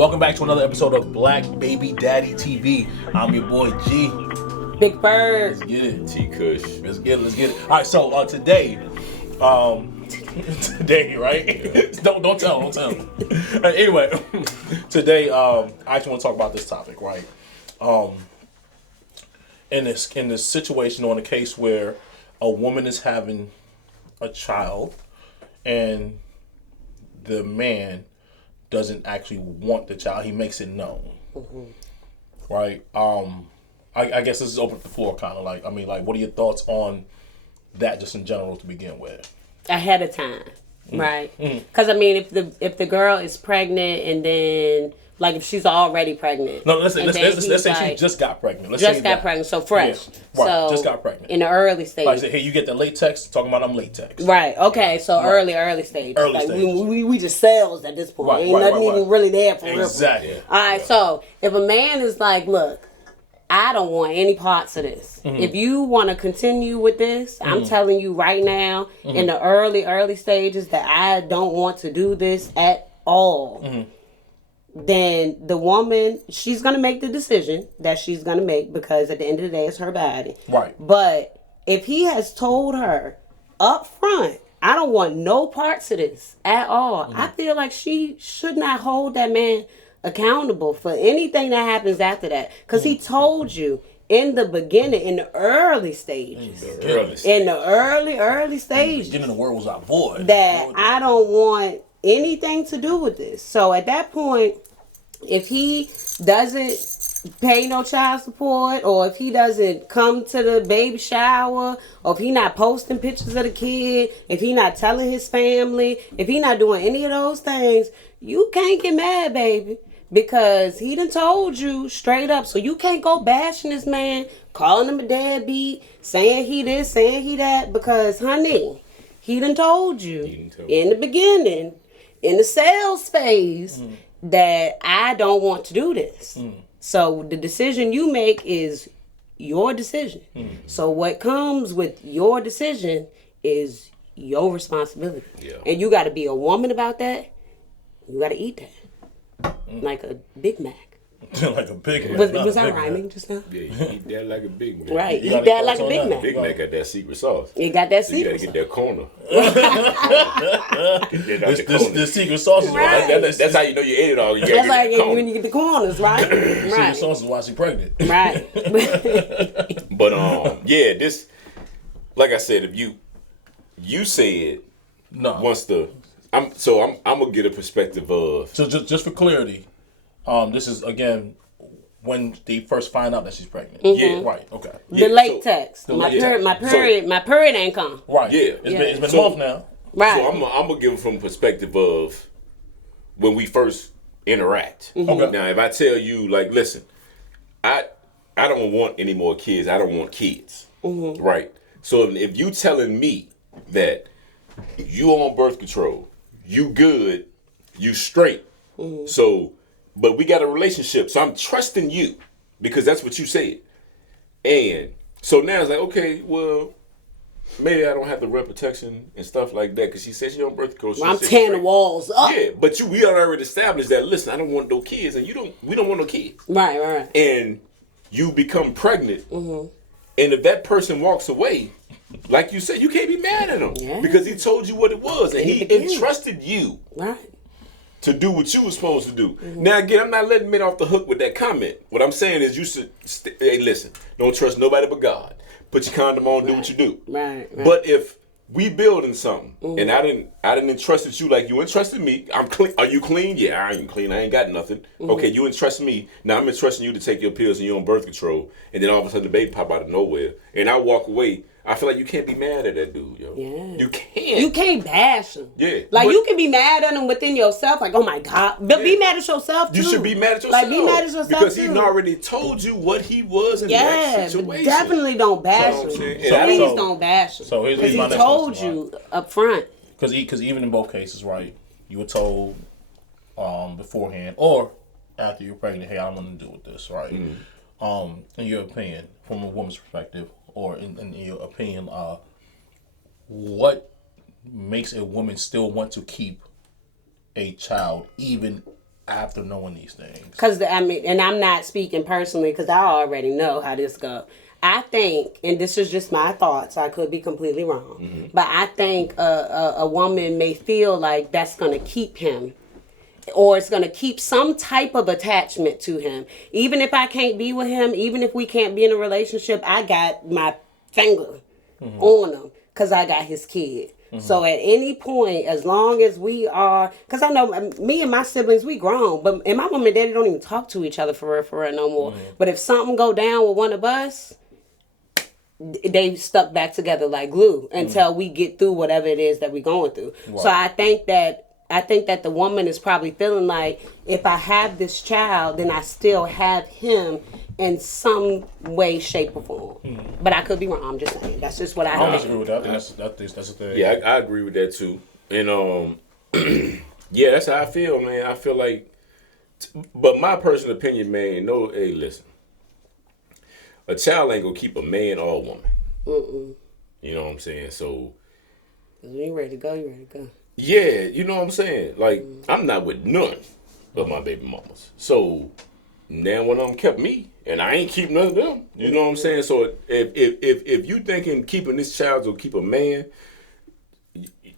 Welcome back to another episode of Black Baby Daddy TV. I'm your boy G. Big Bird. Let's get it. T Kush. Let's get it. All right, so today, right? don't tell. Anyway, today, I actually want to talk about this topic, right? In this situation, on a case where a woman is having a child, and the man doesn't actually want the child, he makes it known, right? I guess this is open to the floor, kind of like. What are your thoughts on that, just in general, to begin with? Ahead of time, right? Because if the girl is pregnant and then if she's already pregnant. No, let's say she just got pregnant. Pregnant, so fresh. Yeah, right, so just got pregnant. In the early stage. Like, hey, you get the latex, talking about I'm latex. Right, okay, so right. early stage. We just cells at this point. Ain't nothing even really there for real. Exactly. All right, so if a man is like, look, I don't want any parts of this. If you want to continue with this, I'm telling you right now, in the early stages, that I don't want to do this at all. Then the woman, she's going to make the decision that she's going to make, because at the end of the day, it's her body. Right. But if he has told her up front, I don't want no parts of this at all, I feel like she should not hold that man accountable for anything that happens after that. Because he told you in the beginning, in the early stages. In the early stages. Beginning, the word was our boy. That I don't want anything to do with this. So at that point, if he doesn't pay no child support, or if he doesn't come to the baby shower, or if he not posting pictures of the kid, if he not telling his family, if he not doing any of those things, you can't get mad, baby, because he done told you straight up. So you can't go bashing this man, calling him a deadbeat, saying he this, saying he that, because honey, he done told you in the beginning, in the sales phase, that I don't want to do this. So the decision you make is your decision. So what comes with your decision is your responsibility. Yeah. And you got to be a woman about that. You got to eat that. Like a Big Mac. Like a Big Mac. Was I rhyming just now? Yeah, you eat that like a Big Mac. Right, eat that like a Big Mac. Big Mac got that secret sauce. It got that so secret sauce. You gotta get that corner. The secret sauce is right. That's how you know you ate it all. You that's like when you get the corners, right? Secret sauce is why she's pregnant. Right. But yeah, this, like I said, if you said once I'm gonna get a perspective of. So just for clarity, this is again when they first find out that she's pregnant. Yeah. Right. Okay. The latex. My period ain't come. Right. Yeah. It's been a month now. Right. So I'm gonna give it from a perspective of when we first interact. Okay. Now, if I tell you, like, listen, I don't want any more kids. I don't want kids. Right. So if you telling me that you on birth control, you good, you straight. So, but we got a relationship, so I'm trusting you because that's what you said. And so now it's like, okay, well, maybe I don't have the rep protection and stuff like that because she said she on birth control. Well, I'm tearing the walls up. Yeah, but we already established that. Listen, I don't want no kids, and we don't want no kids. Right. And you become pregnant, and if that person walks away, like you said, you can't be mad at him because he told you what it was, and he entrusted you. Right. To do what you were supposed to do. Now again, I'm not letting men off the hook with that comment. What I'm saying is you should, hey listen, don't trust nobody but God. Put your condom on, do what you do. Right. But if we building something and I didn't entrusted you like you entrusted me, I'm clean. Are you clean? Yeah, I ain't clean. I ain't got nothing. Okay, you entrust me. Now I'm entrusting you to take your pills and you're on birth control, and then all of a sudden the baby pop out of nowhere, and I walk away. I feel like you can't be mad at that dude, yo. Yeah. You can't. You can't bash him. Yeah. You can be mad at him within yourself, like, oh my God. But be mad at yourself, too. You should be mad at yourself. Be mad at yourself, because too. he already told you what he was in that situation. But definitely don't bash him. Please don't bash him. So here's because my he next told question, you up front. Because even in both cases, right, you were told beforehand or after you're pregnant, hey, I don't want to deal with this, right? In your opinion, from a woman's perspective, or in your opinion, what makes a woman still want to keep a child even after knowing these things? Because I mean, and I'm not speaking personally because I already know how this goes. I think, and this is just my thoughts, I could be completely wrong, but I think a woman may feel like that's going to keep him, or it's going to keep some type of attachment to him. Even if I can't be with him, even if we can't be in a relationship, I got my finger on him because I got his kid. So at any point, as long as we are, because I know me and my siblings, we grown, and my mom and daddy don't even talk to each other for real no more. But if something go down with one of us, they stuck back together like glue until we get through whatever it is that we're going through. Right. So I think that the woman is probably feeling like, if I have this child, then I still have him in some way, shape, or form. But I could be wrong. I'm just saying. That's just what I don't disagree with that. I think that's the thing. Yeah, I agree with that too. And yeah, that's how I feel, man. I feel like, but my personal opinion, man. No, hey, listen. A child ain't gonna keep a man or a woman. You know what I'm saying? So, when you ready to go, you ready to go. Yeah, you know what I'm saying? Like, I'm not with none of my baby mamas. So, now one of them kept me, and I ain't keep none of them. You know what I'm saying? So, if you thinking keeping this child will keep a man,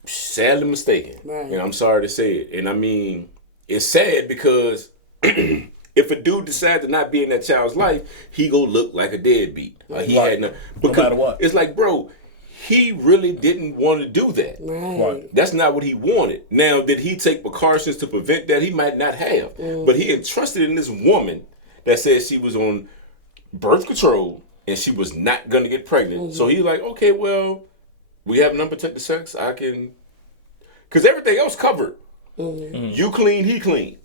sadly mistaken. Right. And I'm sorry to say it. And I mean, it's sad because if a dude decides to not be in that child's life, he go look like a deadbeat. He had no matter what. It's like, bro, he really didn't want to do that. Right. That's not what he wanted. Now, did he take precautions to prevent that? He might not have. But he entrusted in this woman that said she was on birth control and she was not going to get pregnant. So he's like, okay, well, we have an unprotected sex. I can... Because everything else covered. You clean, he clean.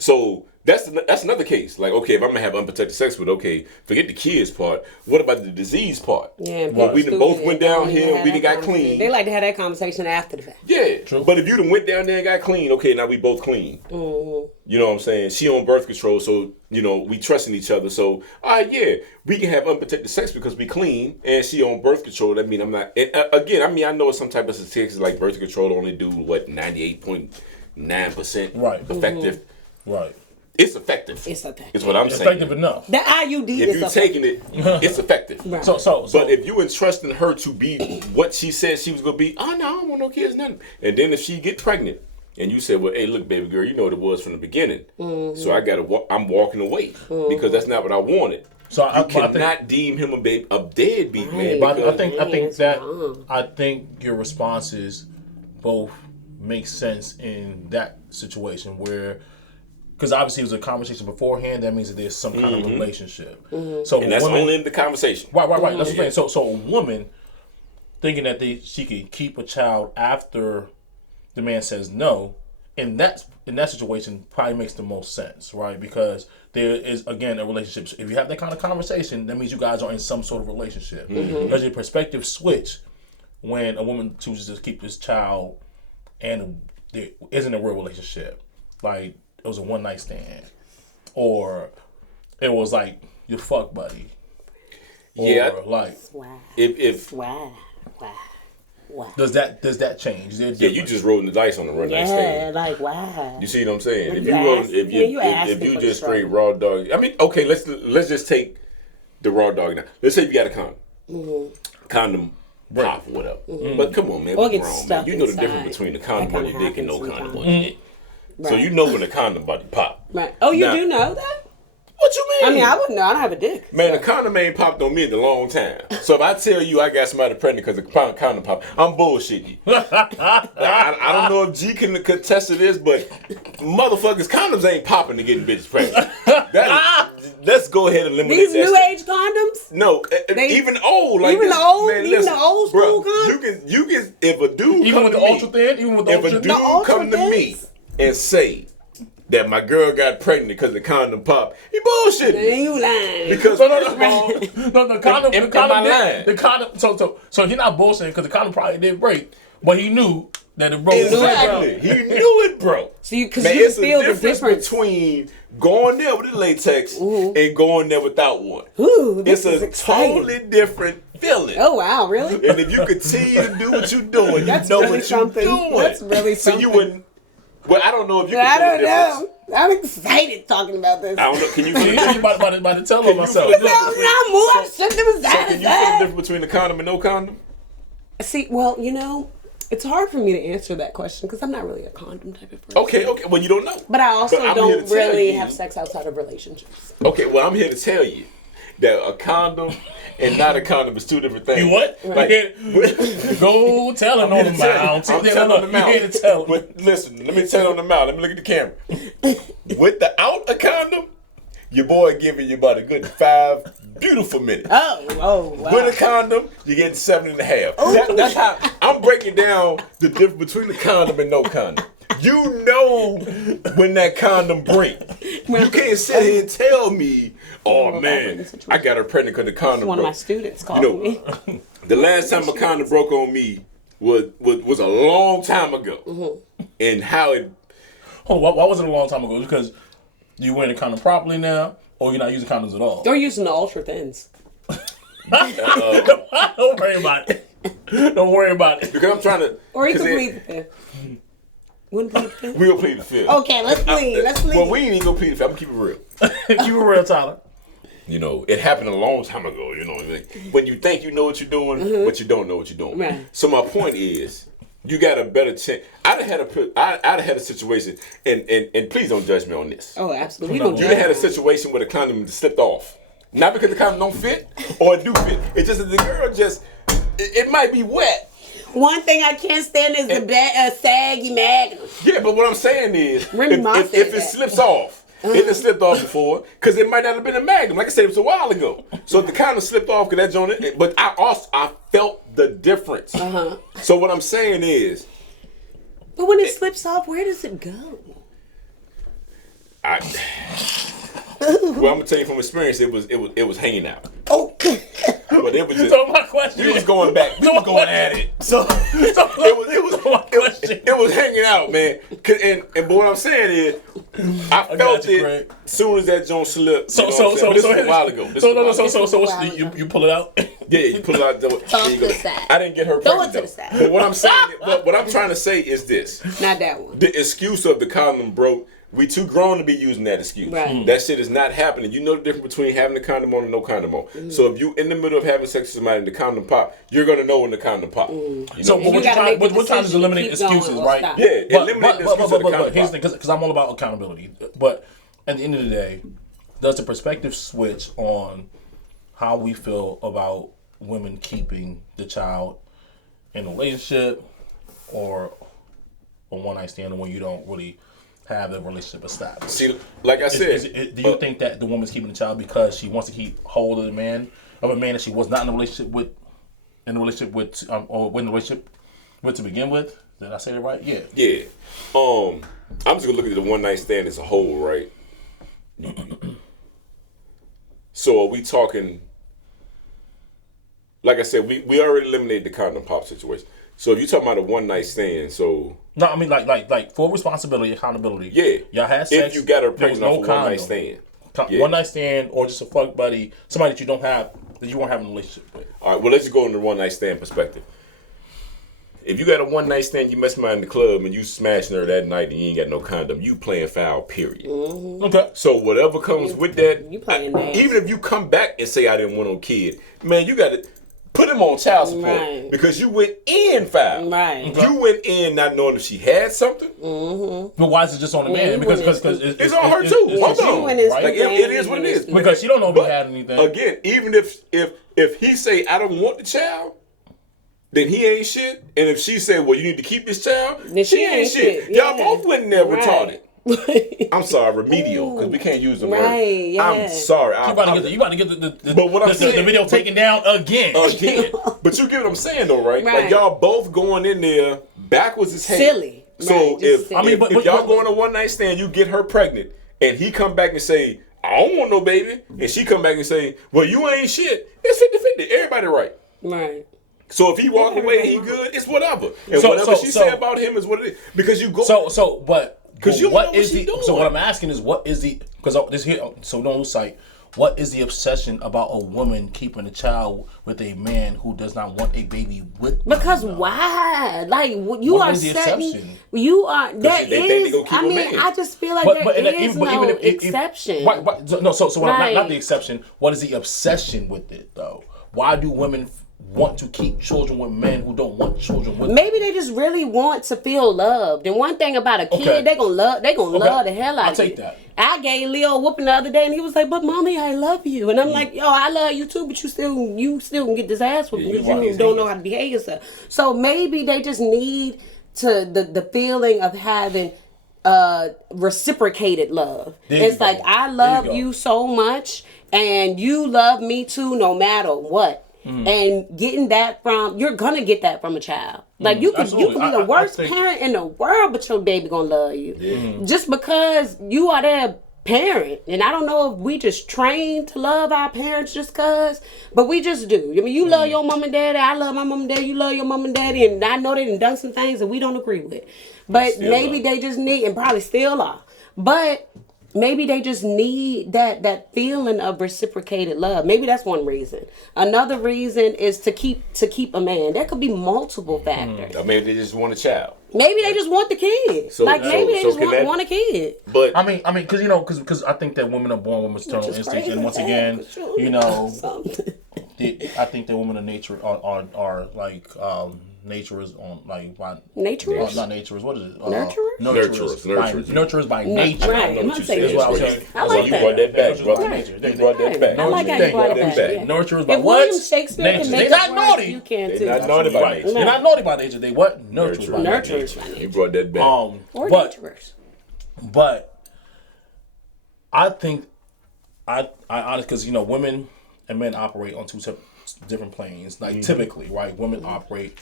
So... That's another case. Like, okay, if I'm gonna have unprotected sex with, okay, forget the kids part. What about the disease part? Yeah, we both went down here, we got clean. They like to have that conversation after the fact. Yeah, true. But if you done went down there and got clean, okay, now we both clean. You know what I'm saying? She on birth control, so you know we trusting each other. So, all right, yeah, we can have unprotected sex because we clean, and she on birth control. That mean I'm not. And, again, I mean I know some type of statistics like birth control only do what 98.9% effective. Right. It's effective. It's effective. Is what I'm saying. Effective enough. The IUD if is you're taking it, it's effective. Right. So, but if you entrusting her to be what she said she was gonna be, oh no, I don't want no kids, nothing. And then if she get pregnant, and you say, well, hey, look, baby girl, you know what it was from the beginning. So I'm walking away because that's not what I wanted. So you cannot deem him a deadbeat, man. But I think your responses both make sense in that situation where. Because obviously it was a conversation beforehand. That means that there's some kind of relationship. So and that's only in the conversation. Right. That's what I'm saying. So a woman thinking that she can keep a child after the man says no, in that situation probably makes the most sense, right? Because there is again a relationship. So if you have that kind of conversation, that means you guys are in some sort of relationship. There's a perspective switch when a woman chooses to keep this child and there isn't a real relationship, like. It was a one night stand, or it was like your fuck buddy. Or like if does that change? Yeah, you just rolling the dice on the one night stand. Yeah, like wow. You see what I'm saying? If you just straight raw dog. I mean, okay, let's just take the raw dog now. Let's say you got a condom, condom pop or whatever. But come on, man, we're grown, man. You know the difference between the condom on your dick and no condom on your dick. Right. So you know when the condom about to pop. Right. Oh, you do know that? What you mean? I mean, I wouldn't know. I don't have a dick. Man, the condom ain't popped on me in a long time. So if I tell you I got somebody pregnant because the condom popped, I'm bullshitting you. I don't know if G can contest to this, but motherfuckers, condoms ain't popping to getting bitches pregnant. Let's go ahead and eliminate these new age condoms. No, even old, like even this, the old, man, even the old school condoms. You can if a dude even with the ultra thin, even with the ultra thin, if a dude come to me and say that my girl got pregnant because the condom popped, he bullshitting. You lying? Because the condom, the condom. So he not bullshitting because the condom probably did break, but he knew that it broke. Exactly, he knew it broke. So you feel the difference between going there with the latex and going there without one. Ooh, it's a totally different feeling. Oh wow, really? And if you continue to do what you're doing, you know really what you're doing. That's really something. So you wouldn't. Well, I don't know if you. I don't know. I'm excited talking about this. I don't know. Can you feel I'm about to tell Can on you myself. feel the No, I'm moving. I'm shifting from So side can to you feel the side. difference between the condom and no condom? See, well, it's hard for me to answer that question because I'm not really a condom type of person. Okay. Well, you don't know. But I also I'm here don't to tell really you- have sex outside of relationships. Okay, well, I'm here to tell you that a condom and not a condom is two different things. You what? Like, Go tell him on the mount. I'm telling on the mouth. You here to tell him. But listen, let me tell you on the mouth. Let me look at the camera. Without a condom, your boy giving you about a good 5 beautiful minutes. Oh, wow. With a condom, you're getting 7.5. That's how I'm breaking down the difference between the condom and no condom. You know when that condom break. You can't sit here and tell me, oh man, I got her pregnant because the condom One of my broke. students called me. The last time a condom broke on me was a long time ago. And how it... Hold on, why was it a long time ago? Because you wearing the condom properly now, or you're not using condoms at all? They're using the ultra thins. Don't worry about it. Don't worry about it. Because I'm trying to... Or you can 'cause plead the fifth. Wouldn't plead the fifth? We'll plead the fifth. Okay, let's plead. Let's plead. Well, we ain't even gonna plead the fifth. I'm gonna keep it real. Keep it real, Tyler. It happened a long time ago. When you think you know what you're doing, but you don't know what you're doing. Right. So my point is, you got a better chance. I'd have had a situation, and please don't judge me on this. Oh, absolutely. We don't You'd have had a situation where the condom slipped off, not because the condom don't fit or it do fit. It's just that the girl it might be wet. One thing I can't stand is the saggy magnum. Yeah, but what I'm saying is, Remy Ma if said it that. slips off. It has slipped off before, because it might not have been a magnum. Like I said, it was a while ago. So if the condom slipped off, because that's on it. But I felt the difference. So what I'm saying is, But when it slips off, where does it go? well, I'm gonna tell you from experience, it was hanging out. Oh. But it was just, So my question we was is, going back, we was going at it. So it was hanging out, man. And what I'm saying is, I felt it Greg. as soon as that joint slipped. So this was a while ago. You pull it out. Yeah, you pull it out. There you go. to the side. I didn't get her Throw pregnant. it to the though. side. But what I'm saying, what I'm trying to say is this: Not that one. the excuse of the condom broke. We too grown to be using that excuse. Right. That shit is not happening. You know the difference between having a condom on and no condom on. So if you in the middle of having sex with somebody and the condom pop, you're gonna know when the condom pop. You know? So you what gotta make the we're trying to decision to eliminate keep going excuses, or right? stop. Yeah, eliminate the excuse of the condom here's the pop. thing, because I'm all about accountability. But at the end of the day, does the perspective switch on how we feel about women keeping the child in a relationship or a one night stand when you don't really have the relationship established? See, like I said, Do you think that the woman's keeping the child because she wants to keep hold of a man that she was not in a relationship with, or in a relationship with to begin with? Did I say that right? Yeah. yeah. I'm just gonna look at the one night stand as a whole, right? So are we talking? Like I said, we already eliminated the condom pop situation. So if you're talking about a one night stand, so No, I mean like full responsibility, accountability. yeah, Y'all had sex. if you got her there was pregnant off a one condom. night stand, yeah. One night stand or just a fuck buddy, somebody that you don't have, that you weren't having a relationship with. All right, well, let's just go in the one night stand perspective. If you got a one night stand, you mess around in the club and you smashing her that night and you ain't got no condom, you playing foul, period. Okay. So whatever comes with that, You playing nasty. even if you come back and say I didn't want no kid, man, you got to put him on child support Right. because you went in foul. Right. You went in not knowing if she had something. But why is it just on the man? you Because wouldn't- It's on her too. Hold on. went in Like, it is what it is. Because she don't know if he But had anything. again, even if he say I don't want the child, then he ain't shit. And if she say, well, you need to keep this child, Then she ain't shit. Y'all Yeah. both went in there Right. retarded. I'm sorry, remedial, because we can't use the word. Right, yeah. I'm sorry. You about to get the But what I'm the saying- video taken down again. Again. But you get what I'm saying though, right? Like Right. y'all both going in there backwards as hell. Silly. So Right, just if silly. I mean, but y'all go on a one night stand, you get her pregnant, and he come back and say, I don't want no baby, and she come back and say, well, you ain't shit. It's 50-50. Everybody right. Right. So if he walk away and he good, it's whatever. And whatever she say about him is what it is. Because you go. But 'Cause you don't what know what is she the? doing. So what I'm asking is, what is the? Because this here, so don't lose sight. what is the obsession about a woman keeping a child with a man who does not want a baby with them? Because why? Like you What are is the setting. exception? You are. That they think they is. gonna keep I a mean, man. I just feel like But there is no exception. No, so what not Like- the exception. What is the obsession with it though? Why do women want to keep children with men who don't want children with them? Maybe they just really want to feel loved. And one thing about a kid, Okay. they gonna love the hell out I'll of take you. that. I gave Leo a whooping the other day, and he was like, "But mommy, I love you." And I'm like, "Yo, I love you too, but you still can get this ass whooping because right. you don't know how to behave yourself." So maybe they just need the feeling of having reciprocated love. There you It's go. like I There you love go. you so much, and you love me too, no matter what. Mm-hmm. And getting that you're gonna get that from a child. Like you can Absolutely. be the I worst think- parent in the world, but your baby gonna love you just because you are their parent. And I don't know if we just trained to love our parents just cause, but we just do. I mean, you love your mom and daddy. I love my mom and daddy. You love your mom and daddy, and I know they done some things that we don't agree with. But Still maybe are. they just need, and probably still are. But maybe they just need that feeling of reciprocated love. Maybe that's one reason. Another reason is to keep a man. There could be multiple factors. I mean, they just want a child. Maybe they just want the kid. Maybe they just can that- want a kid. But I mean, because I think that women are born with maternal Which is instincts, and crazy once as again, hell, but you know, something. I think that women are nature are like naturers on like by Naturers? not naturers. What is it? Nurturers? Nurturers. Nurturers by nature. Right. I know I'm what gonna you say said. That's what I was nurturers. saying. I like you that. brought that back, Nurturers bro. by nature. You brought that back. I like how you brought it back. They Yeah. nurturers by If what? William Shakespeare Nature. can They make not up naughty. words, you can They too. not naughty by Right. nature. They're not naughty by nature. They what? Nurturers by Nurturers nature. by nature. You brought that back. Or But naturers. I think I honestly, because women and men operate on two different planes. Like typically, right? Women operate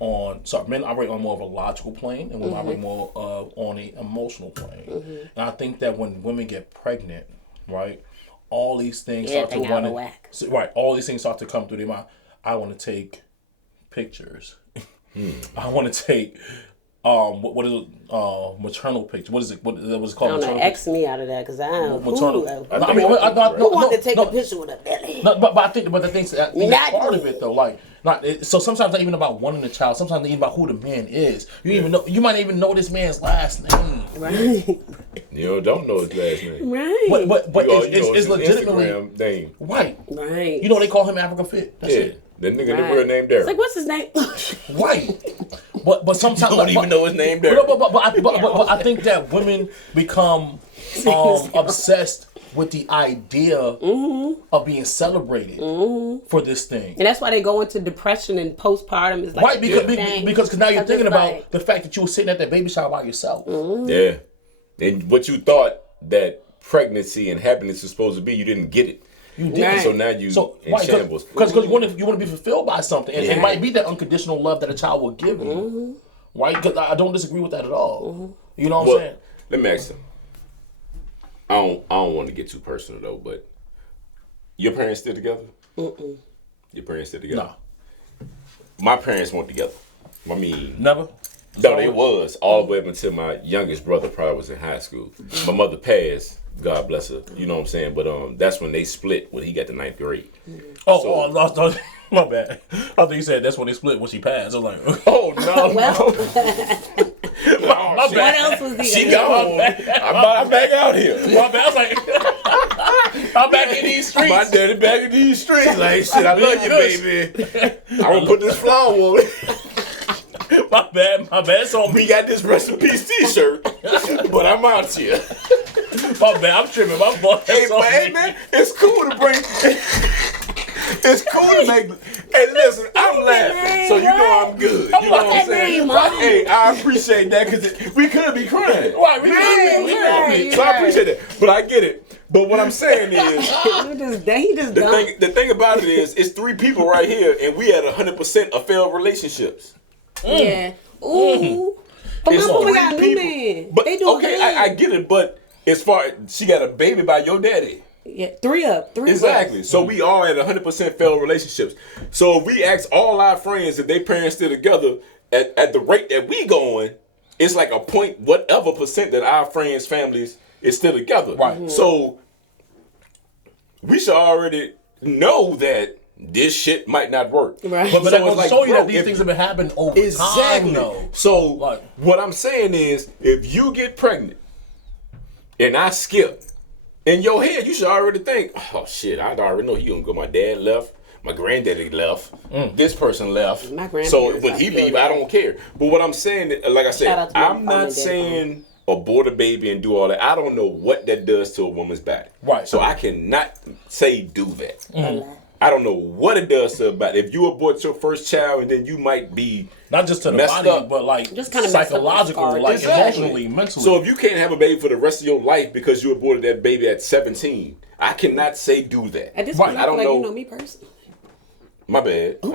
men operate on more of a logical plane, and women operate more on an emotional plane. And I think that when women get pregnant, right, all these things start to Everything out run of whack. right. All these things start to come through their mind. I want to take pictures. I want to take what is it? Maternal picture. What is it? What was it called? I don't know. Maternal X me out of that because I don't. maternal. Who wanted to take a picture with a belly? No, but I think the thing's that's Not part me. of it though. Like, so sometimes it's not even about wanting a child. Sometimes it's even about who the man is. You might even know this man's last name. Right. You don't know his last name. Right. But You know it's his legitimately Instagram name. right. Right. You know they call him Africa Fit. That's Yeah, it. that nigga Right. the real name It's there. like, what's his name? Right. But sometimes I don't even know his name there. But I think that women become obsessed with the idea of being celebrated for this thing. And that's why they go into depression and postpartum. Is like Right, because a big thing. because now you're Because thinking it's about like- the fact that you were sitting at that baby shower by yourself. Yeah. And what you thought that pregnancy and happiness was supposed to be, you didn't get it. You did. Right. So now you in right, shambles. because you want to be fulfilled by something, and it might be that unconditional love that a child will give you, right? Because I don't disagree with that at all. You know what I'm saying? Let me ask them. I don't want to get too personal though, but your parents still together? Your parents still together? No, My parents weren't together. I mean, never. no, they was all the way up until my youngest brother probably was in high school. My mother passed. God bless her. You know what I'm saying? But that's when they split when he got to 9th grade. Oh, my bad. I thought you said that's when they split when she passed. I was like, Oh no. Well, my what bad. else was he? She gone. I'm back out here. My bad. I was like, I'm back in these streets. My daddy back in these streets. Like, shit, I love you, baby. I'm gonna put this flower on it. My bad. It's on We me. got this rest in peace t-shirt, but I'm out here. My bad. I'm tripping. My fault. Hey, That's on but hey, me. man, it's cool to bring. It's cool to make. Hey, listen, I'm laughing, so you know I'm good. You know what I'm saying? Mom. Hey, I appreciate that because we could be crying. Right, we could be. Right. So I appreciate that, but I get it. But what I'm saying is, He just done. the thing about it is, it's 3 people right here, and we had 100% of failed relationships. Yeah. Ooh. But It's my mama 3 got a new people. man. But They do okay, good. I get it, but as far she got a baby by your daddy. Yeah, 3 up. 3 Exactly. So we all had 100% failed relationships. So if we ask all our friends if their parents still together at the rate that we going, it's like a point whatever percent that our friends' families is still together. Right. So we should already know that this shit might not work. Right. But that goes to show you that these if- things have been happening over Exactly. time, though. So Like- what I'm saying is, if you get pregnant and I skip, in your head you should already think, oh shit, I already know he gonna go. My dad left, my granddaddy left, this person left. My grandparents, So when I he feel leave, that. I don't care. But what I'm saying, like I Shout said, out to my I'm mom and not dad. saying abort a baby and do all that. I don't know what that does to a woman's body. Right. So I cannot say do that. Mm-hmm. I don't know what it does to a body. If you abort your first child and then you might be Not just to the messed body, up. but like Just kinda messed up the psychological, scar. like Exactly. emotionally, mentally. So if you can't have a baby for the rest of your life because you aborted that baby at 17, I cannot say do that. At this Right. point, I I don't feel like you know. know me personally. My bad. But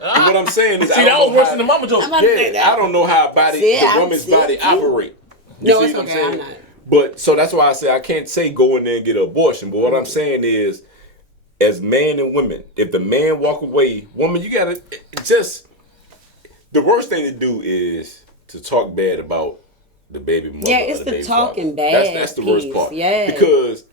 what I'm saying is, see, that was worse than the mama joke. I'm about to say Yeah, that. I don't know how See, the I'm woman's still body too. operate. No, see it's what I'm okay, saying? I'm not. But so that's why I say I can't say go in there and get an abortion. But what I'm saying is, as men and women, if the man walk away, woman, you gotta just. The worst thing to do is to talk bad about the baby mother. Yeah, or it's the the baby talking father. bad That's the worst piece, part. yeah. Because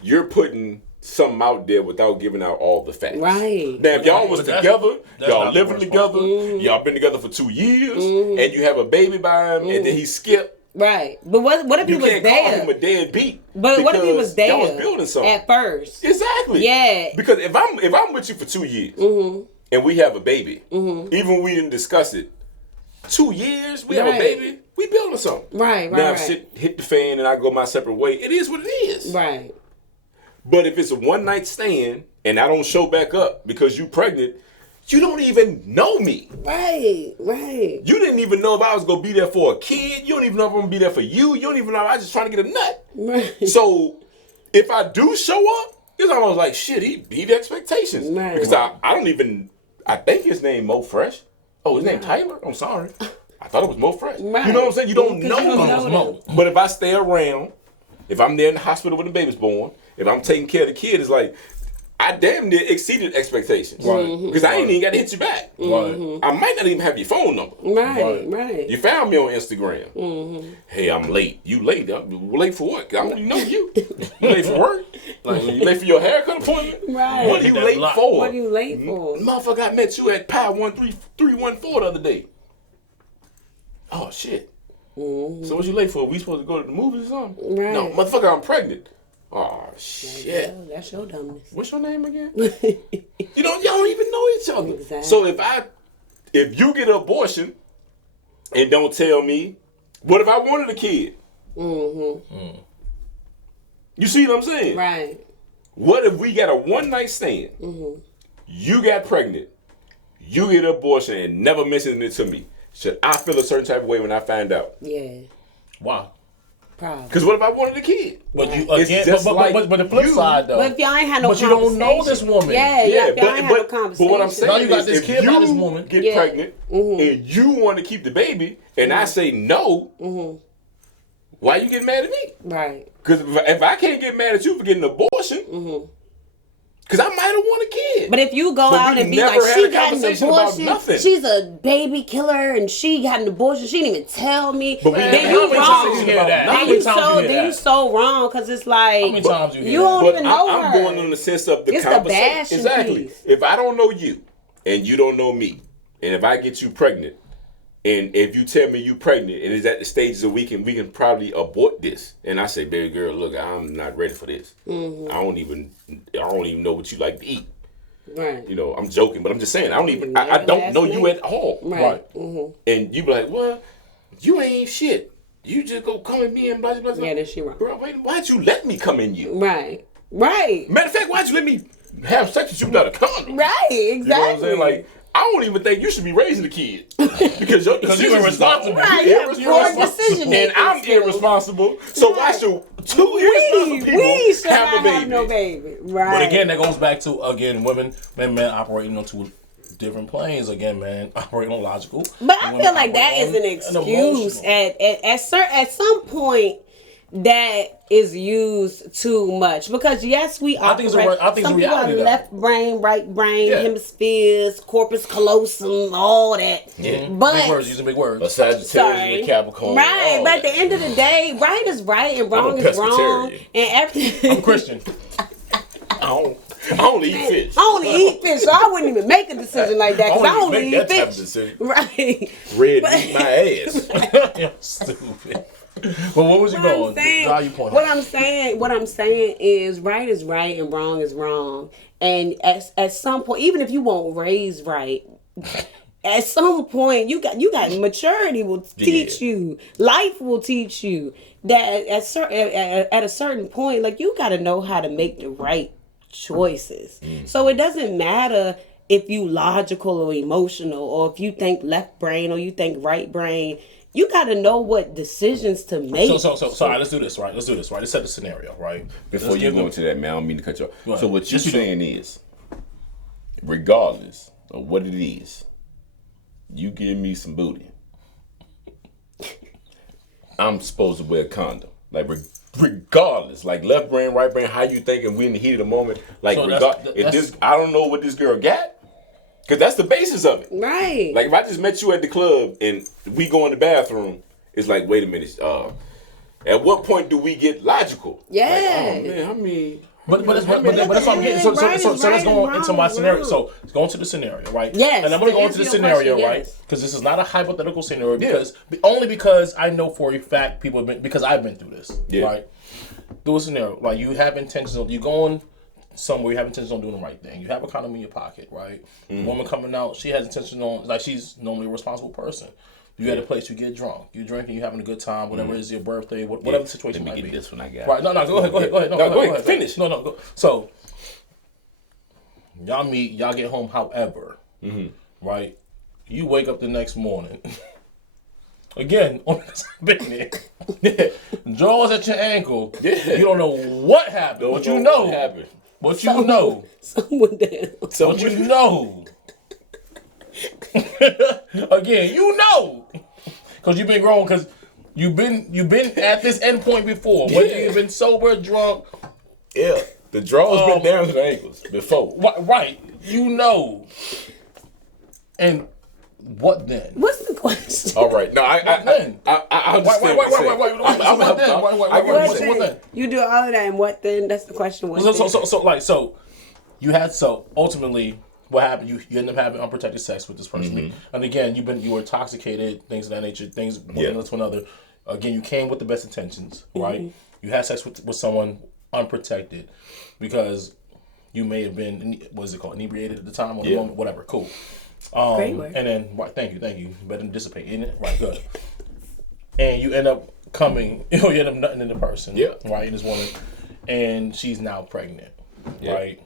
you're putting something out there without giving out all the facts. Right. Now, if y'all was But that's- together, that's y'all not the living worst part. together, y'all been together for 2 years, and you have a baby by him, and then he skipped. Right. But what if You he was can't call him a there? deadbeat. But what if he because was there Y'all was building something. at first? Exactly. Yeah. Because if I'm with you for 2 years and we have a baby, even when we didn't discuss it, 2 years we have a Right. baby, we building something. Right, Now right, if shit hit the fan and I go my separate way, it is what it is. Right. But if it's a one night stand and I don't show back up because you pregnant, you don't even know me. Right. Right. You didn't even know if I was gonna be there for a kid. You don't even know if I'm gonna be there for you. You don't even know if I was just trying to get a nut. Right. So if I do show up, it's almost like shit, he beat expectations. Right. Because I think his name Mo Fresh. Oh, his name Tyler? I'm sorry. I thought it was Mo Fresh. Right. You know what I'm saying? You don't Because know you don't him. know them. But if I stay around, if I'm there in the hospital when the baby's born, if I'm taking care of the kid, it's like I damn near exceeded expectations. Right. Because I ain't even got to hit you back. Right. I might not even have your phone number. Right. Right. You found me on Instagram. Hey, I'm late. You late? I'm late for what? I don't even know you. You late for work? Like, you late for your haircut appointment? Right. What are you That late block. for? What are you late for? Motherfucker, I met you at Pi 13314 the other day. Oh, shit. So what you late for? We supposed to go to the movies or something? Right. No, motherfucker, I'm pregnant. Oh, shit. Yeah, that's your dumbness. What's your name again? Y'all don't even know each other. Exactly. So if you get an abortion and don't tell me, what if I wanted a kid? Mm-hmm. You see what I'm saying? Right. What if we got a one night stand? You got pregnant, you get an abortion and never mentioned it to me. Should I feel a certain type of way when I find out? Yeah. Wow. Probably. Because what if I wanted a kid? But you It's again, just but like the flip you. side though. But if y'all ain't had no But you conversation. don't know this woman. Yeah, Yeah, y'all ain't had no but conversation. what I'm saying Now you got is, this if kid by you this woman. get Yeah. pregnant and you want to keep the baby, and I say no, why you get mad at me? Right. Because if I can't get mad at you for getting an abortion, because I might have want a kid. But if you go But out we and be never like, had she a got an conversation about abortion, nothing. she's a baby killer, and she got an abortion, she didn't even tell me. But we then never you had a wrong. conversation about How Then many you times so you hear then you that? so wrong because it's like How many times you hear you that? don't But even know I'm her. going on the sense of the It's the conversation. bashing Exactly. piece. If I don't know you and you don't know me, and if I get you pregnant, and if you tell me you pregnant and it's at the stages of we can probably abort this, and I say, baby girl, look, I'm not ready for this. I don't even know what you like to eat. Right. You know, I'm joking, but I'm just saying, I don't Last know you name. at all. Right. And you be like, well, you ain't shit. You just go come at me and blah, blah, blah. Yeah, then she wrong. Bro, wait, why'd you let me come in you? Right. Right. Matter of fact, why'd you let me have sex with you without a condom? Right. You know what I'm Exactly. saying? Like, I don't even think you should be raising a kid. Because your decisions you're is irresponsible. wrong. Right, You're you have poor irresponsible. decision-making And I'm skills. irresponsible. So why Right. should two irresponsible people we should have a not baby? have no baby. Right. But again, that goes back to women, men operating on two different planes. Again, man, operating on logical. But I and women feel like that operate is an on excuse emotional. at some point that is used too much because yes, we I think it's a operate. I think it's a some people reality, have though. left brain, right brain, Yeah. hemispheres, corpus callosum, all that. Yeah. But Big words, using big words. A Sagittarius sorry, and a Capricorn. right? all But at the that. end of the day, right is right and wrong I'm a is wrong, pescatarian. and everything. I'm Christian. I only eat fish. I only eat fish, so I wouldn't even make a decision like that because I only eat fish. Right. Red meat my ass. You're stupid. Well, what was you going? What I'm saying is right and wrong is wrong. And at some point, even if you won't raise right, at some point you got maturity will teach you. Life will teach you that at a certain point, like you got to know how to make the right choices. So it doesn't matter if you logical or emotional, or if you think left brain or you think right brain. You got to know what decisions to make. So, all right, let's do this, right? Let's set the scenario, right? Before you go into that, man, I don't mean to cut you off. So what you're saying is, regardless of what it is, you give me some booty, I'm supposed to wear a condom. Like, regardless, like left brain, right brain, how you thinking, we in the heat of the moment. Like, I don't know what this girl got. Because that's the basis of it. Right. Like, if I just met you at the club and we go in the bathroom, it's like, wait a minute. At what point do we get logical? Yeah. Like, oh, man, I mean... But that's what I'm getting. So let's go into my scenario. So let's go into the scenario, right? Yes. And I'm going to go into the scenario, right? Because this is not a hypothetical scenario. Only because I know for a fact people have been... Because I've been through this, right? Do a scenario. Like, you have intentions of... You going... somewhere you have intentions on doing the right thing. You have a condom in your pocket, right? The woman coming out, she has intentions on, like, she's normally a responsible person. You at a place, you get drunk, you're drinking, you're having a good time, whatever it is, your birthday, whatever the situation might be. This one I got. Right? No, go ahead. No, go ahead. Finish. No, go. So y'all meet, y'all get home. However, right? You wake up the next morning. Again, because I've been there. Drawers at your ankle. Yeah. You don't know what happened, but you know. What happened. But you know. Someone down. But you know. Again, you know. Because you've been grown, because you've been at this end point before. Whether you've been sober, drunk. Yeah. The drawers been down to the ankles before. Right. You know. And what then? What's the question? All right. No, I understand. What then? You do all of that, and what then? That's the question. So ultimately, what happened? You end up having unprotected sex with this person, and again, you were intoxicated, things of that nature, things one to another. Again, you came with the best intentions, right? You had sex with someone unprotected because you may have been inebriated at the time or the moment, whatever. Cool. Great word. And then thank you. Better than dissipate, isn't it? Right, good. And you end up coming, you end up nutting in the person, right, in this woman, and she's now pregnant, right?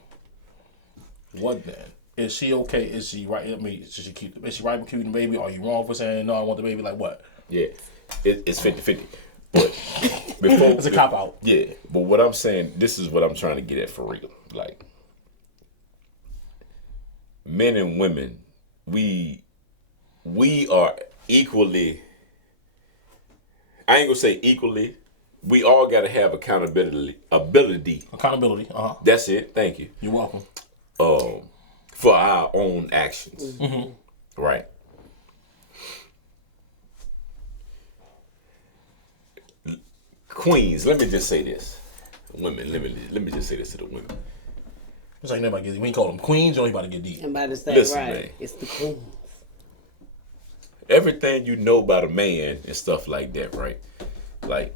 What then? Is she okay? Is she right? I mean, is she right with keeping the baby? Are you wrong for saying no? I want the baby. Like what? Yeah, it's 50-50. But before it's a cop out. Yeah, but what I'm saying, this is what I'm trying to get at for real. Like, men and women, we are equally. I ain't gonna say equally. We all gotta have accountability. Accountability. That's it. Thank you. You're welcome. For our own actions, right? Queens, let me just say this. Women, let me just say this to the women. It's like nobody we ain't call them queens. You don't about to get deep. I'm about to say, listen, right? Man, it's the queens. Everything you know about a man and stuff like that, right? Like,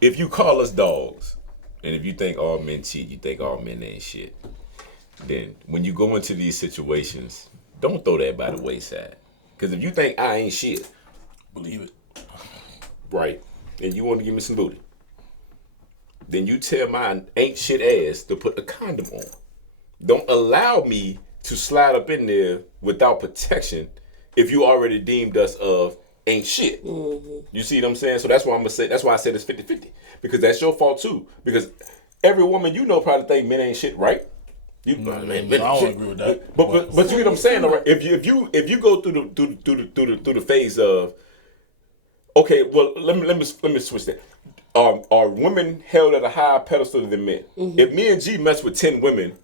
if you call us dogs, and if you think all men cheat, you think all men ain't shit. Then when you go into these situations, don't throw that by the wayside. Because if you think I ain't shit, believe it. Right. And you want to give me some booty, then you tell my ain't shit ass to put a condom on. Don't allow me to slide up in there without protection if you already deemed us of ain't shit. You see what I'm saying? So that's why I said it's 50-50. Because that's your fault too. Because every woman you know probably think men ain't shit, right? I don't agree with that. But you get what I'm saying, all right? If you go through the phase of, okay, well let me switch that. Are women held at a higher pedestal than men? If me and G mess with 10 women,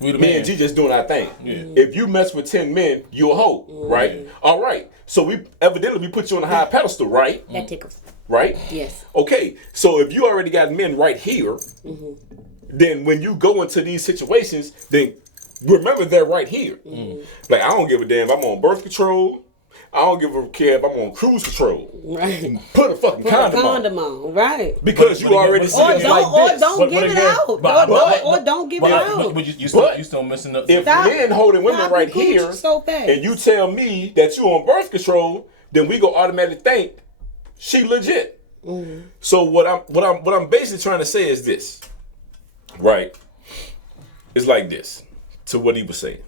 me and G just doing our thing. Yeah. If you mess with 10 men, you a hoe, right? All right. So we put you on a higher pedestal, right? That tickles. Right? Yes. Okay. So if you already got men right here, then when you go into these situations, then remember they're right here. Like, I don't give a damn if I'm on birth control. I don't give a care if I'm on cruise control. Right. Put a fucking condom on. Right. because you already see it like this. Don't give it out. Or don't give it out. But you still missing the. If men holding women right here, so fast. and you tell me that you on birth control, then we go automatically think she legit. So what I'm basically trying to say is this, right? It's like this, to what he was saying.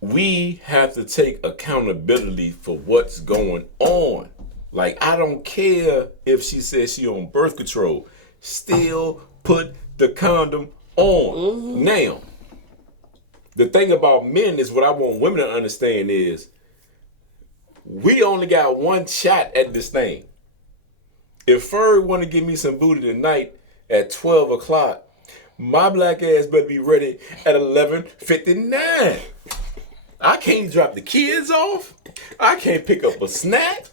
We have to take accountability for what's going on. Like, I don't care if she says she on birth control. Still put the condom on. Now, the thing about men is what I want women to understand is we only got one shot at this thing. If Furry want to give me some booty tonight at 12 o'clock, my black ass better be ready at 11:59. I can't drop the kids off. I can't pick up a snack.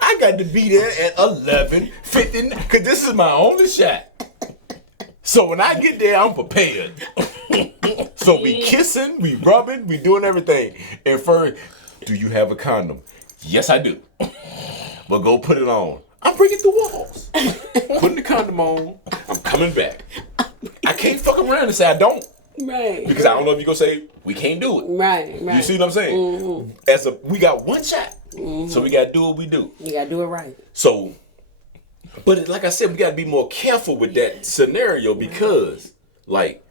I got to be there at 11:59 because this is my only shot. So when I get there, I'm prepared. So we kissing, we rubbing, we doing everything. And Furry, do you have a condom? Yes, I do. Well, go put it on. I'm breaking through walls. Putting the condom on. I'm coming back. I can't fuck around and say I don't. Right. Because I don't know if you're going to say, we can't do it. Right. You see what I'm saying? We got one shot. So we got to do what we do. You got to do it right. So, but like I said, we got to be more careful with that scenario because, like,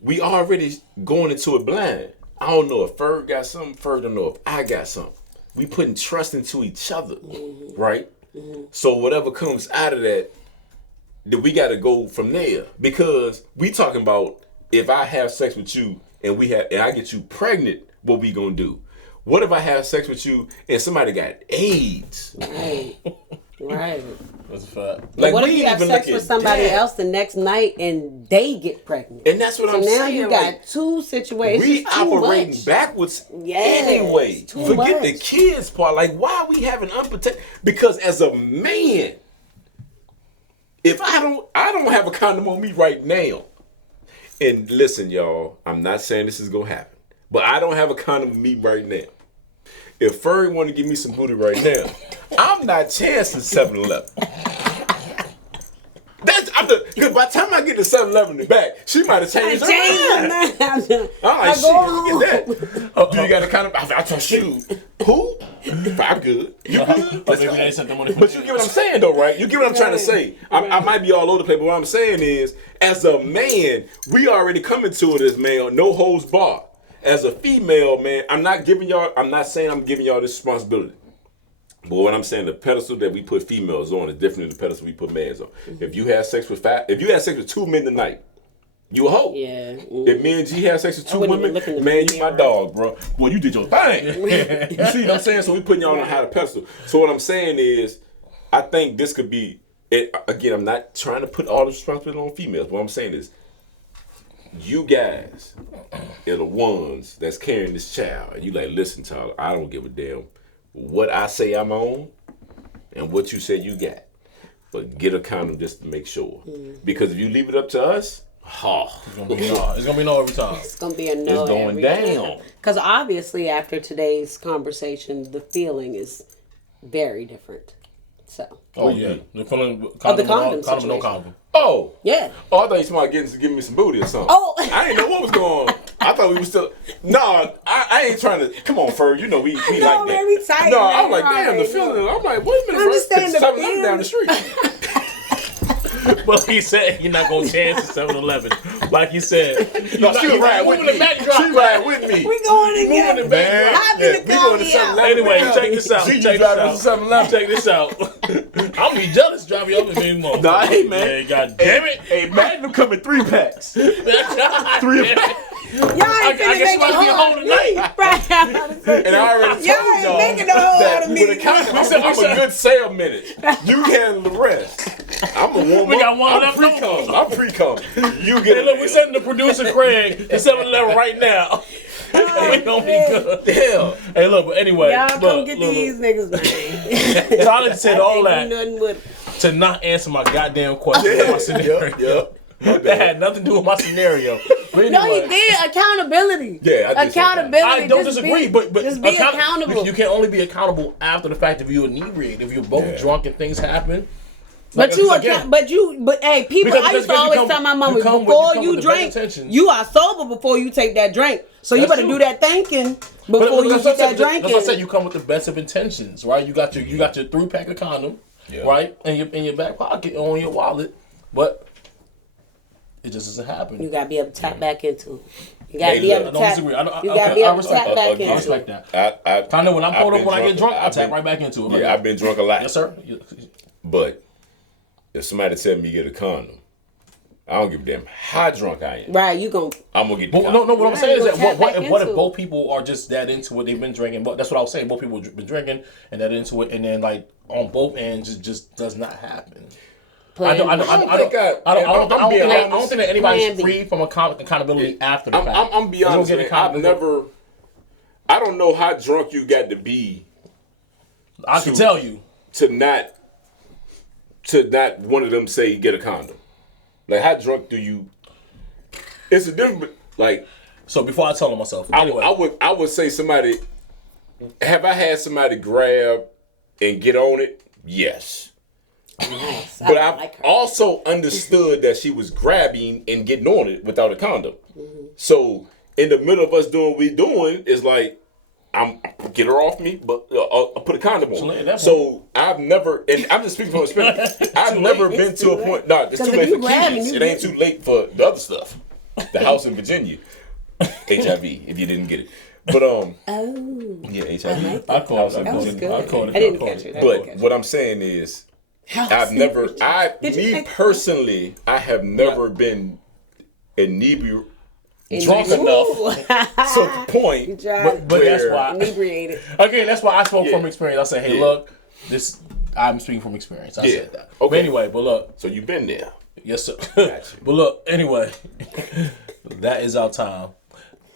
we already going into it blind. I don't know if Ferg got something. Ferg don't know if I got something. We putting trust into each other, right? So whatever comes out of that, then we got to go from there because we talking about if I have sex with you and I get you pregnant, what we gonna do? What if I have sex with you and somebody got AIDS? Right. That's a fact. Like, what if you have sex with somebody else the next night and they get pregnant? And that's what I'm saying. So now you got two situations. We operating backwards anyway. Forget the kids part. Like, why are we having unprotected? Because as a man, if I don't have a condom on me right now. And listen, y'all, I'm not saying this is gonna happen, but I don't have a condom on me right now. If Furry want to give me some booty right now, I'm not chancing 7-Eleven. Because by the time I get to 7-Eleven in the back, she might have changed her mind. I'm like, shit, get that. Do you got a condom? I trust you. Who? I'm good. You good? But you get what I'm saying, though, right? You get what I'm trying to say. I might be all over the place, but what I'm saying is, as a man, we already coming to it as man, no holds barred. As a female, man, I'm not saying I'm giving y'all this responsibility. But what I'm saying, the pedestal that we put females on is different than the pedestal we put males on. If you have sex with 2 men tonight, you a hoe. Yeah. If me and G have sex with 2 women, man, you my dog, bro. Well, you did your thing. You see what I'm saying? So we putting y'all on a higher pedestal. So what I'm saying is, I think this could be, again, I'm not trying to put all the responsibility on females. What I'm saying is, you guys are the ones that's carrying this child. And you like, listen, Tyler, I don't give a damn what I say I'm on and what you say you got. But get a condom just to make sure. Because if you leave it up to us, it's gonna be no. It's gonna be no every time. It's gonna be a no. It's going down. Because obviously, after today's conversation, the feeling is very different. So. Oh yeah, the feeling Of the condom, condom no condom. Oh. Yeah. Oh, I thought you smart giving me some booty or something. Oh. I didn't know what was going on. I thought we were still. No, I ain't trying to. Come on, Ferg. You know we like that. Man, we tight, no, man. I'm like, damn, the feeling. I'm like, wait a minute, Understand the 7-Eleven feeling. down the street. Well, he said you're not gonna chance the 7-Eleven. Like he said, No, she was riding with me. She riding with me. We going together. Moving the back. I'll be Yeah, the we going to call me out. 7-Eleven. Anyway, check this out. She Check driving this to out. 7-Eleven. Check this out. I'm gonna be jealous driving you up with me more. Nah, hey man. Yeah, God damn it. Hey, Magnum come in 3-packs. 3-packs. Y'all ain't I finna guess make might be it home hard tonight. Right. And I already Y'all told ain't y'all making no whole that out of me. with a condom, I'm a good sale minute. You handle the rest. I'm a warm We got one I'm left pre-cum. I'm pre-cum. You get Hey, look, we're sending the producer Craig to 7-Eleven right now. We gonna be good. Yeah. Hey, look, but anyway. Y'all come look, get look, these look. niggas, man. Tyler said all Can't do that nothing with to not answer my goddamn question. My scenario. Yeah. That had nothing to do with my scenario. But No, anyway, he did. Accountability. Yeah, I did say accountability. I don't Just disagree, be, but just be account- accountable. You can only be accountable after the fact if you're inebriated. If you're both drunk and things happen. But Like, you, again, but hey, people. Because- I used to because you always come- tell my mama you come with- before you come you with the best drink, intentions. you are sober before you take that drink. So you That's better true. do that thinking But before you that's get what I that said. drinking. That's what I said. You come with the best of intentions, right? You got your 3-pack of condom, right, in your back pocket or in your wallet, but it just doesn't happen. You gotta be able to tap back into it. You gotta be able to I don't tap. disagree. You gotta be able to tap back I into respect it. that. I know when I'm pulled up, when I get drunk, I I've tap been- right back into it. Yeah, I've been drunk a lot. Yes, sir. But if somebody tell me get a condom, I don't give a damn how drunk I am. Right, you gon' I'm gonna get the But condom. no, what I'm Right, saying is you that gonna tap what back if into it. both people are just that into it? They've been drinking, but that's what I was saying. Both people have been drinking and that into it, and then like on both ends, it just does not happen. I don't think that anybody's free from accountability after the fact. I'm be honest, man, I don't know how drunk you got to be. I can tell you to not one of them say get a condom. Like how drunk do you? It's a different like. So before I tell them myself, anyway. I would say somebody. Have I had somebody grab and get on it? Yes. Nice. But I've also understood that she was grabbing and getting on it without a condom. Mm-hmm. So in the middle of us doing what we doing is like, I'm get her off me, but I'll put a condom on. So I've never, and I'm just speaking from experience. I've never been to a point. No, it's too late for kids. It ain't too late for the other stuff. The house in Virginia, HIV. If you didn't get it. But yeah, HIV. I caught it. I didn't catch it. But what I'm saying is, I've never, personally, I have never been inebriated. Drunk enough to the point, but that's why. Inebriated. Again, that's why I spoke from experience. I said, hey, look, this. I'm speaking from experience. I said that. Okay. But anyway, but look. So you've been there. Yes, sir. But look, anyway, that is our time.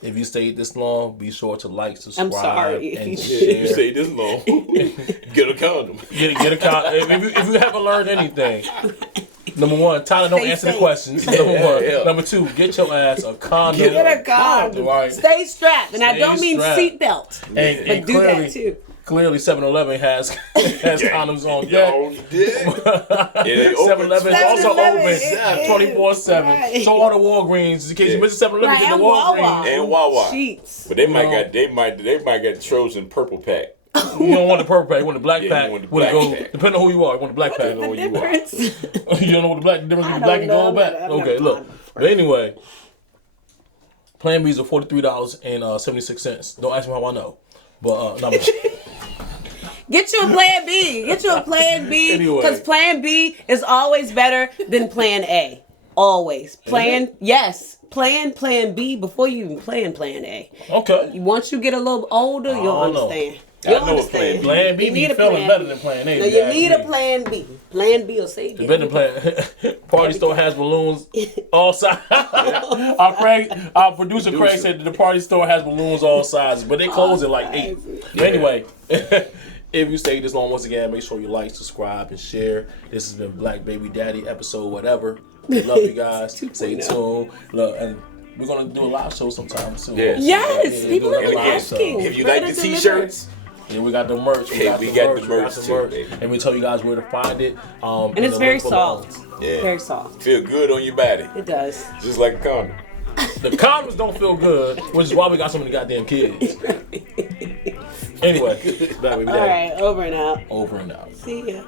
If you stayed this long, be sure to like, subscribe, and share. You stayed this long, get a condom. Get a condom. If you haven't learned anything, number one, Tyler don't answer the questions. Number one. Number two, get your ass a condom. Get a condom. Right. Stay strapped, and I don't mean seatbelt, and do that too. Clearly, 7-Eleven has condoms on deck. 7-Eleven is also open 24/7. So are the Walgreens. In case you miss 7-Eleven, get the Walgreens and Wawa. Sheets. But they might got the Trojan purple pack. You don't want the purple pack. You want the black pack. You want the black pack. Depending on who you are, you want the black pack. What's the difference? You don't know what the difference between black and gold pack? Okay, look. But anyway, Plan B's are $43.76. Don't ask me how I know. But no. Get you a Plan B. Get you a Plan B. Because Plan B is always better than Plan A. Always. Plan B before you even plan Plan A. Okay. Once you get a little older, you'll understand. You'll understand. Plan B be feeling better than Plan A. No, you need a Plan B. Plan B will save you. Better than Plan. Party store has balloons all sizes. Our producer Craig said that the party store has balloons all sizes, but they close at like 8. But anyway, if you stayed this long, once again, make sure you like, subscribe, and share. This has been Black Baby Daddy episode whatever. We love you guys. Stay tuned. Look, and we're gonna do a live show sometime soon. Yes, people have been asking. If you like the t-shirts. Yeah, we got the merch. We got the merch too, and we tell you guys where to find it. And it's very soft. Yeah. Very soft. Feel good on your body. It does. Just like a condom. The condoms don't feel good, which is why we got so many goddamn kids. Anyway, Black Baby Daddy. All right, over and out. Over and out. See ya.